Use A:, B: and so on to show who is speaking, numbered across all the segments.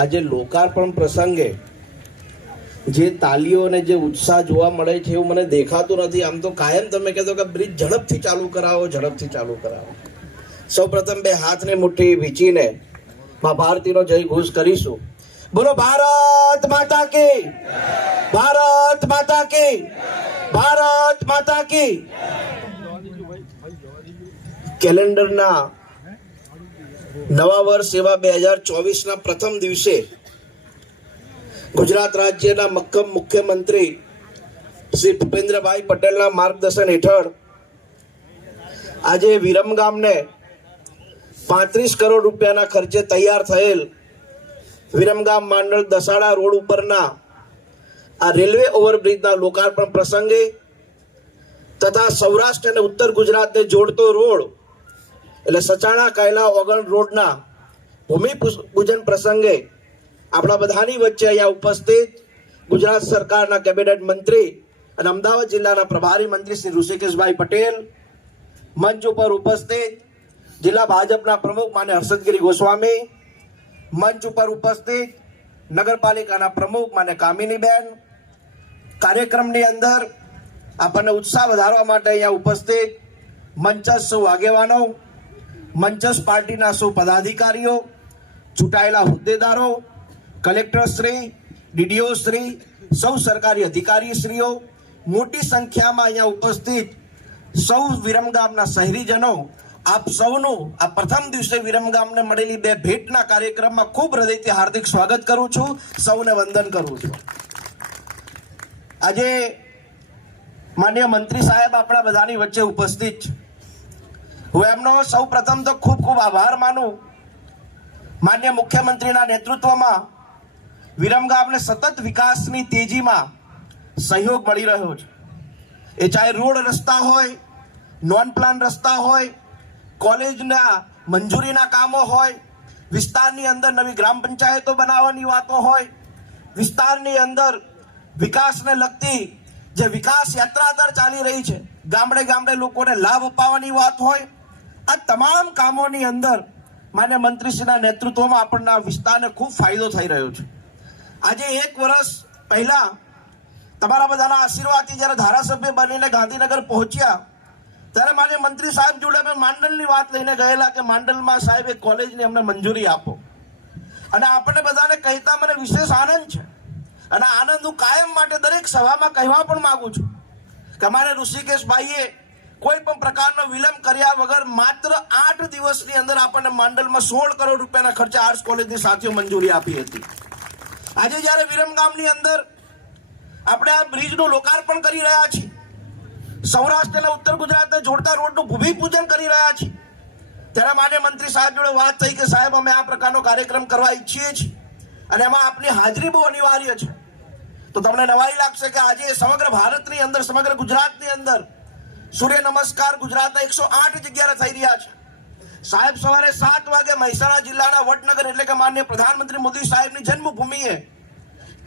A: આજે લોકાર્પણ પ્રસંગે જે તાલીઓ અને જે ઉત્સાહ જોવા મળે છે એવું મને દેખાતું નથી. આમ તો કાયમ તમે કહેતો કે બ્રિજ ઝડપથી ચાલુ કરાવો, ઝડપથી ચાલુ કરાવો. સૌ પ્રથમ બે હાથને મુઠ્ઠી વીંચીને માં ભારતીનો જય ઘોષ કરીશું. બોલો, ભારત માતા કી ભારત માતા કી ભારત માતા કી કેલેન્ડરના નવા વર્ષ એવા બે હજાર ચોવીસના પ્રથમ દિવસે ગુજરાત રાજ્યના મક્કમ મુખ્યમંત્રી શ્રી ભૂપેન્દ્રભાઈ પટેલના માર્ગદર્શન હેઠળ આજે વિરમગામને પાંત્રીસ કરોડ રૂપિયાના ખર્ચે તૈયાર થયેલ વિરમગામ માંડળ દસાડા રોડ ઉપરના આ રેલવે ઓવરબ્રિજના લોકાર્પણ પ્રસંગે તથા સૌરાષ્ટ્ર અને ઉત્તર ગુજરાતને જોડતો રોડ એટલે સચાણા, કાયલા, ઓગણ રોડના ભૂમિ પૂજ- પૂજન પ્રસંગે આપણા બધાની વચ્ચે અહીંયા ઉપસ્થિત ગુજરાત સરકારના કેબિનેટ મંત્રી અને અમદાવાદ જિલ્લાના પ્રભારી મંત્રી શ્રી ઋષિકેશભાઈ પટેલ મંચ ઉપર ઉપસ્થિત જિલ્લા ભાજપના પ્રમુખ માન્ય હર્ષદગીરી ગોસ્વામી, મંચ ઉપર ઉપસ્થિત નગરપાલિકાના પ્રમુખ માન્ય કામિનીબેન, કાર્યક્રમની અંદર આપણને ઉત્સાહ વધારવા માટે અહીંયા ઉપસ્થિત મંચસ્થ આગેવાનો મંચસ્થ પાર્ટીના સૌ પદાધિકારીઓ, ચૂંટાયેલા હોદ્દેદારો, કલેક્ટરશ્રી ડીડીઓ શ્રી સૌ સરકારી અધિકારીશ્રીઓ, મોટી સંખ્યામાં અહીંયા ઉપસ્થિત સૌ વિરમગામના શહેરીજનો, આપ સૌનું આ પ્રથમ દિવસે વિરમગામને મળેલી બે ભેટના કાર્યક્રમમાં ખૂબ હૃદયથી હાર્દિક સ્વાગત કરું છું. સૌને વંદન કરું છું. આજે માન્ય મંત્રી સાહેબ આપણા બધાની વચ્ચે ઉપસ્થિત છે હું એમનો સૌ પ્રથમ તો ખૂબ ખૂબ આભાર માનું. માન્ય મુખ્યમંત્રીના નેતૃત્વમાં વિરમગામને સતત વિકાસની તેજીમાં સહયોગ મળી રહ્યો છે. એ ચાહે રોડ રસ્તા હોય, નોન પ્લાન રસ્તા હોય, કોલેજના મંજૂરીના કામો હોય, વિસ્તારની અંદર નવી ગ્રામ પંચાયતો બનાવવાની વાતો હોય, વિસ્તારની અંદર વિકાસને લગતી જે વિકાસ યાત્રા દર ચાલી રહી છે, ગામડે ગામડે લોકોને લાભ અપાવવાની વાત હોય આ તમામ કામોની અંદર માન્ય મંત્રીશ્રીના નેતૃત્વમાં આપણના વિસ્તારને ખૂબ ફાયદો થઈ રહ્યો છે. આજે એક વર્ષ પહેલા તમારા બધાના આશીર્વાદથી જ્યારે ધારાસભ્ય બનીને ગાંધીનગર પહોંચ્યા, ત્યારે માન્ય મંત્રી સાહેબ જોડે મેં માંડલની વાત લઈને ગયેલા કે માંડલમાં સાહેબ એક કોલેજની અમને મંજૂરી આપો. અને આપણને બધાને કહેતા મને વિશેષ આનંદ છે. અને આનંદ હું કાયમ માટે દરેક સભામાં કહેવા પણ માગું છું કે અમારે ઋષિકેશભાઈએ કોઈ પણ પ્રકારનો વિલંબ કર્યા વગર માત્ર આઠ દિવસની અંદર આપણને માંડલમાં સોળ કરોડ રૂપિયાના ખર્ચે આર્ટ્સ કોલેજની સાથીઓ મંજૂરી આપી હતી. આજે જ્યારે વિરમગામની અંદર આપણે આ બ્રિજનું લોકાર્પણ કરી રહ્યા છીએ, સૌરાષ્ટ્ર અને ઉત્તર ગુજરાતને જોડતા રોડનું ભૂમિપૂજન કરી રહ્યા છીએ ત્યારે માટે મંત્રી સાહેબ જોડે વાત થઈ કે સાહેબ, અમે આ પ્રકારનો કાર્યક્રમ કરવા ઈચ્છીએ છીએ અને એમાં આપની હાજરી બહુ અનિવાર્ય છે. તો તમને નવાઈ લાગશે કે આજે સમગ્ર ભારતની અંદર, સમગ્ર ગુજરાતની અંદર સૂર્ય નમસ્કાર ગુજરાતના એકસો આઠ જગ્યાએ થઈ રહ્યા છે. સાહેબ, સવારે સાત વાગે મહેસાણા જિલ્લાના વડનગર એટલે કે માન્ય પ્રધાનમંત્રી મોદી સાહેબની જન્મભૂમિએ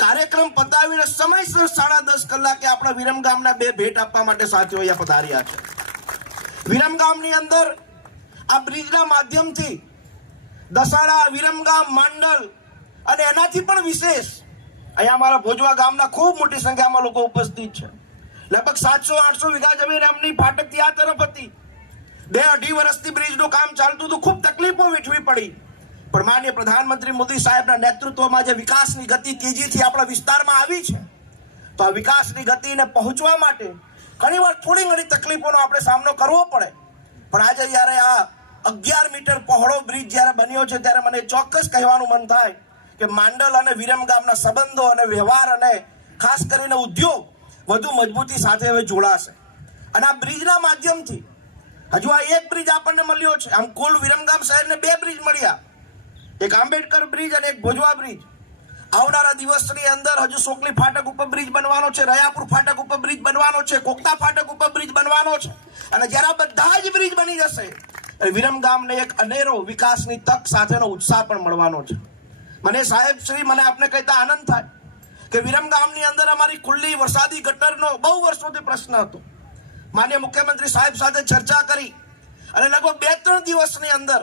A: કાર્યક્રમ પતાવીને સમયસર સાડા દસ કલાકે આપણા વિરમગામના બે ભેટ આપવા માટે સાથીઓ અહીંયા પધાર્યા છે. વિરમગામની અંદર આ બ્રિજના માધ્યમથી દસાડા વિરમગામ માંડલ અને એનાથી પણ વિશેષ અહીંયા અમારા ભોજવા ગામના ખૂબ મોટી સંખ્યામાં લોકો ઉપસ્થિત છે. લગભગ સાતસો, આઠસો વીઘા જમીન એમની ફાટકથી આ તરફ હતી. બે અઢી વર્ષથી બ્રિજનું કામ ચાલતું હતું, ખૂબ તકલીફો વેઠવી પડી. પણ માન્ય પ્રધાનમંત્રી મોદી સાહેબના નેતૃત્વમાં જે વિકાસની ગતિ તેજીથી આપણા વિસ્તારમાં આવી છે, તો આ વિકાસની ગતિને પહોંચવા માટે ઘણીવાર થોડી ઘણી તકલીફોનો આપણે સામનો કરવો પડે. પણ આજે જ્યારે આ અગિયાર મીટર પહોળો બ્રિજ જ્યારે બન્યો છે, ત્યારે મને ચોક્કસ કહેવાનું મન થાય કે માંડલ અને વિરમગામના સંબંધો અને વ્યવહાર અને ખાસ કરીને ઉદ્યોગ વધુ મજબૂતી સાથે હવે જોડાશે. અને આ બ્રિજના માધ્યમથી હજુ આ એક બ્રિજ આપણને મળ્યો છે. આમ કુલ વિરમગામ શહેરને બે બ્રિજ મળ્યા. એક આંબેડકર બ્રિજ અને એક ભોજવા બ્રિજ. આવનારા દિવસની અંદર હજુ સોકલી ફાટક ઉપર બ્રિજ બનવાનો છે, રયાપુર ફાટક ઉપર બ્રિજ બનવાનો છે, કોકતા ફાટક ઉપર બ્રિજ બનવાનો છે. અને જ્યારે બધા જ બ્રિજ બની જશે વિરમગામને એક અનેરો વિકાસની તક સાથેનો ઉત્સાહ પણ મળવાનો છે. મને સાહેબ શ્રી, મને આપને કહેતા આનંદ થાય. કે વિરમગામની અંદર અમારી ખુલ્લી વરસાદી ગટરનો બહુ વર્ષોથી પ્રશ્ન હતો. માન્ય મુખ્યમંત્રી સાહેબ સાથે ચર્ચા કરી અને લગભગ બે ત્રણ દિવસની અંદર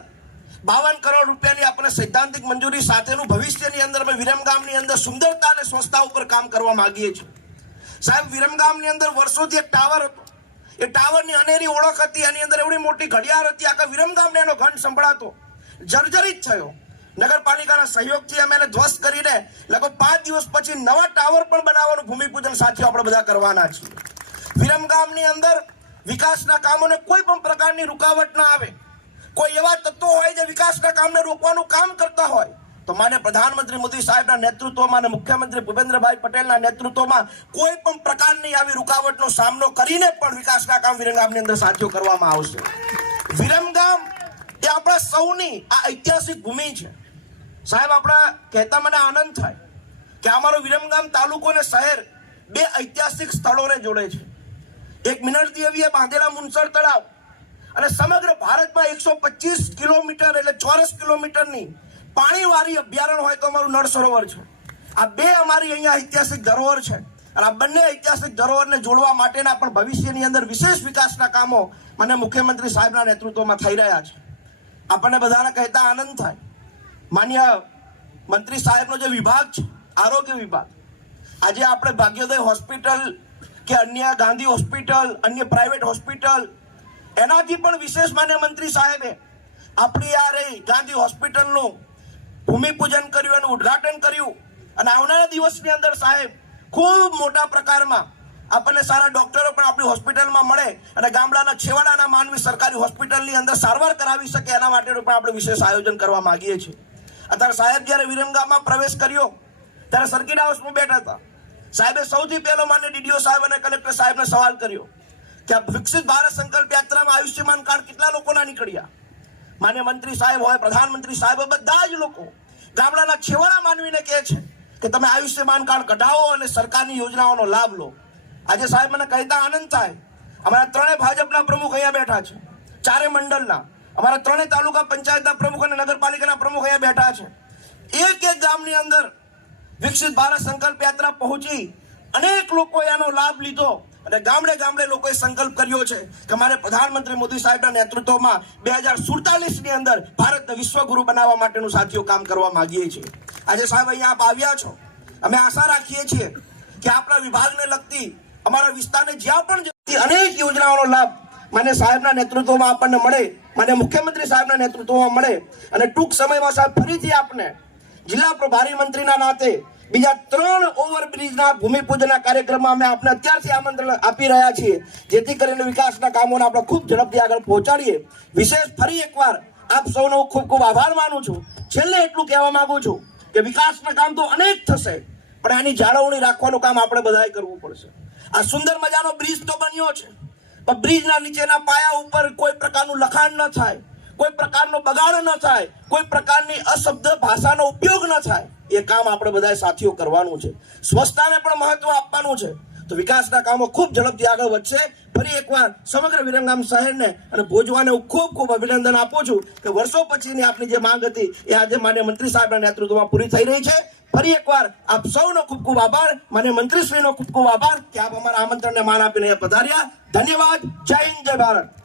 A: બાવન કરોડ રૂપિયાની આપણે સૈદ્ધાંતિક મંજૂરી સાથેનું ભવિષ્યની અંદર અમે વિરમગામની અંદર સુંદરતા અને સ્વચ્છતા ઉપર કામ કરવા માંગીએ છીએ. સાહેબ વિરમગામની અંદર વર્ષોથી એક ટાવર હતો. એ ટાવરની અનેરી ઓળખ હતી એની અંદર એવડી મોટી ઘડિયાળ હતી. આખા વિરમગામને એનો ઘંટ સંભળાતો. જર્જરિત થયો. નગરપાલિકાના સહયોગથી અમે એને ધ્વસ્ત કરીને લગભગ પાંચ દિવસ પછી નવા ટાવર પણ બનાવવાનું ભૂમિપૂજન સાથીઓ આપણે બધા કરવાના છીએ વિરમગામની અંદર વિકાસના કામોને કોઈ પણ પ્રકારની રૂકાવટ ના આવે. કોઈ એવા તત્વો હોય જે વિકાસના કામને રોકવાનું કામ કરતા હોય. તો માને પ્રધાનમંત્રી મોદી સાહેબના નેતૃત્વમાં અને મુખ્યમંત્રી ભૂપેન્દ્રભાઈ પટેલના નેતૃત્વમાં કોઈ પણ પ્રકારની આવી રૂકાવટનો સામનો કરીને પણ વિકાસના કામ વિરમગામની અંદર સાથીઓ કરવામાં આવશે. વિરમગામ એ આપણા સૌની આ ઐતિહાસિક ભૂમિ છે. સાહેબ, આપણા કહેતા મને આનંદ થાય કે અમારો વિરમગામ તાલુકો અને શહેર બે ઐતિહાસિક સ્થળોને જોડે છે. એક મિનરતી દેવીએ બાંધેલા મુનસર તળાવ અને સમગ્ર ભારતમાં એકસો પચીસ કિલોમીટર એટલે ચોરસ કિલોમીટરની પાણીવાળી અભયારણ્ય હોય તો અમારું નળ સરોવર છે. આ બે અમારી અહીંયા ઐતિહાસિક ધરોહર છે અને આ બંને ઐતિહાસિક ધરોહરને જોડવા માટેના પણ ભવિષ્યની અંદર વિશેષ વિકાસના કામો મને મુખ્યમંત્રી સાહેબના નેતૃત્વમાં થઈ રહ્યા છે. આપણને બધાને કહેતા આનંદ થાય. માન્ય મંત્રી સાહેબનો જે વિભાગ છે, આરોગ્ય વિભાગ, આજે આપણે ભાગ્યોદય હોસ્પિટલ કે અન્ય ગાંધી હોસ્પિટલ, અન્ય પ્રાઇવેટ હોસ્પિટલ, એનાથી પણ વિશેષ માન્ય મંત્રી સાહેબે આપણી આ રહી ગાંધી હોસ્પિટલનું ભૂમિપૂજન કર્યું એનું ઉદ્ઘાટન કર્યું. અને આવનારા દિવસની અંદર સાહેબ, ખૂબ મોટા પ્રકારમાં આપણને સારા ડોક્ટરો પણ આપણી હોસ્પિટલમાં મળે અને ગામડાના છેવાડાના માનવી સરકારી હોસ્પિટલની અંદર સારવાર કરાવી શકે એના માટેનું પણ આપણે વિશેષ આયોજન કરવા માગીએ છીએ. અત્યારે સાહેબ જ્યારે વિરમગામમાં પ્રવેશ કર્યો, ત્યારે સર્કિટ હાઉસમાં બેઠા હતા. સાહેબે સૌથી પહેલો માન્ય ડીડીઓ સાહેબ અને કલેક્ટર સાહેબને સવાલ કર્યો કે વિકસિત ભારત સંકલ્પ યાત્રામાં આયુષ્યમાન કાર્ડ કેટલા લોકોના નીકળ્યા? માન્ય મંત્રી સાહેબ હોય, પ્રધાનમંત્રી સાહેબ બધા જ લોકો ગામડાના છેવાડા માનવીને કહે છે કે તમે આયુષ્યમાન કાર્ડ કઢાવો અને સરકારની યોજનાઓનો લાભ લો. આજે સાહેબ મને કહેતા આનંદ થાય. અમારા ત્રણેય ભાજપના પ્રમુખ અહીંયા બેઠા છે. ચારે મંડળના. અમારા ત્રણેય તાલુકા પંચાયતના પ્રમુખ અને નગરપાલિકાના પ્રમુખ અહીંયા બેઠા છે. એક એક ગામની અંદર વિકસિત ભારત સંકલ્પ યાત્રા પહોંચી અનેક લોકોએ આનો લાભ લીધો અને ગામડે ગામડે લોકોએ સંકલ્પ કર્યો છે કે મારે પ્રધાનમંત્રી મોદી સાહેબના નેતૃત્વમાં બે હજાર સુડતાલીસની અંદર ભારતને વિશ્વગુરુ બનાવવા માટેનું સાથીઓ કામ કરવા માંગીએ છીએ. આજે સાહેબ અહીંયા આપ આવ્યા છો. અમે આશા રાખીએ છીએ કે આપણા વિભાગને લગતી અમારા વિસ્તારને જ્યાં પણ અનેક યોજનાઓનો લાભ માન્ય સાહેબના નેતૃત્વમાં આપણને મળે માન્ય મુખ્યમંત્રી સાહેબના નેતૃત્વમાં મળે. અને ટૂંક સમયમાં સાહેબ, ફરીથી આપને જિલ્લા પ્રભારી મંત્રીના નાતે બીજા ત્રણ ઓવરબ્રિજના ભૂમિપૂજનના કાર્યક્રમમાં અમે આપને અત્યારથી આમંત્રણ આપી રહ્યા છીએ. જેથી કરીને વિકાસના કામોને આપણે ખૂબ ઝડપથી આગળ પહોંચાડીએ. વિશેષ ફરી એકવાર આપ સૌનો ખૂબ ખૂબ આભાર માનું છું. છેલ્લે એટલું કહેવા માંગુ છું કે વિકાસના કામ તો અનેક થશે, પણ એની જાળવણી રાખવાનું કામ આપણે બધાએ કરવું પડશે. આ સુંદર મજાનો બ્રિજ તો બન્યો છે. બ્રિજના નીચેના પાયા ઉપર કોઈ પ્રકારનું લખાણ ન થાય, કોઈ પ્રકારનો બગાડ ન થાય, કોઈ પ્રકારની અશબ્દ ભાષાનો ઉપયોગ ન થાય. એ કામ આપણે બધા સાથીઓ કરવાનું છે. સ્વચ્છતાને પણ મહત્વ આપવાનું છે. તો વિકાસના કામો ખૂબ ઝડપથી આગળ વધશે. ફરી એકવાર સમગ્ર વિરંગામ શહેરને અને ભોજવાને હું ખૂબ ખૂબ અભિનંદન આપું છું કે વર્ષો પછીની આપની જે માંગ હતી એ આજે માન્ય મંત્રી સાહેબના નેતૃત્વમાં પૂરી થઈ રહી છે. ફરી એકવાર આપ સૌનો ખૂબ ખૂબ આભાર, મને મંત્રીશ્રીનો ખૂબ ખૂબ આભાર કે આપ અમારા આમંત્રણને માન આપીને પધાર્યા. ધન્યવાદ. જય હિન્દ, જય ભારત.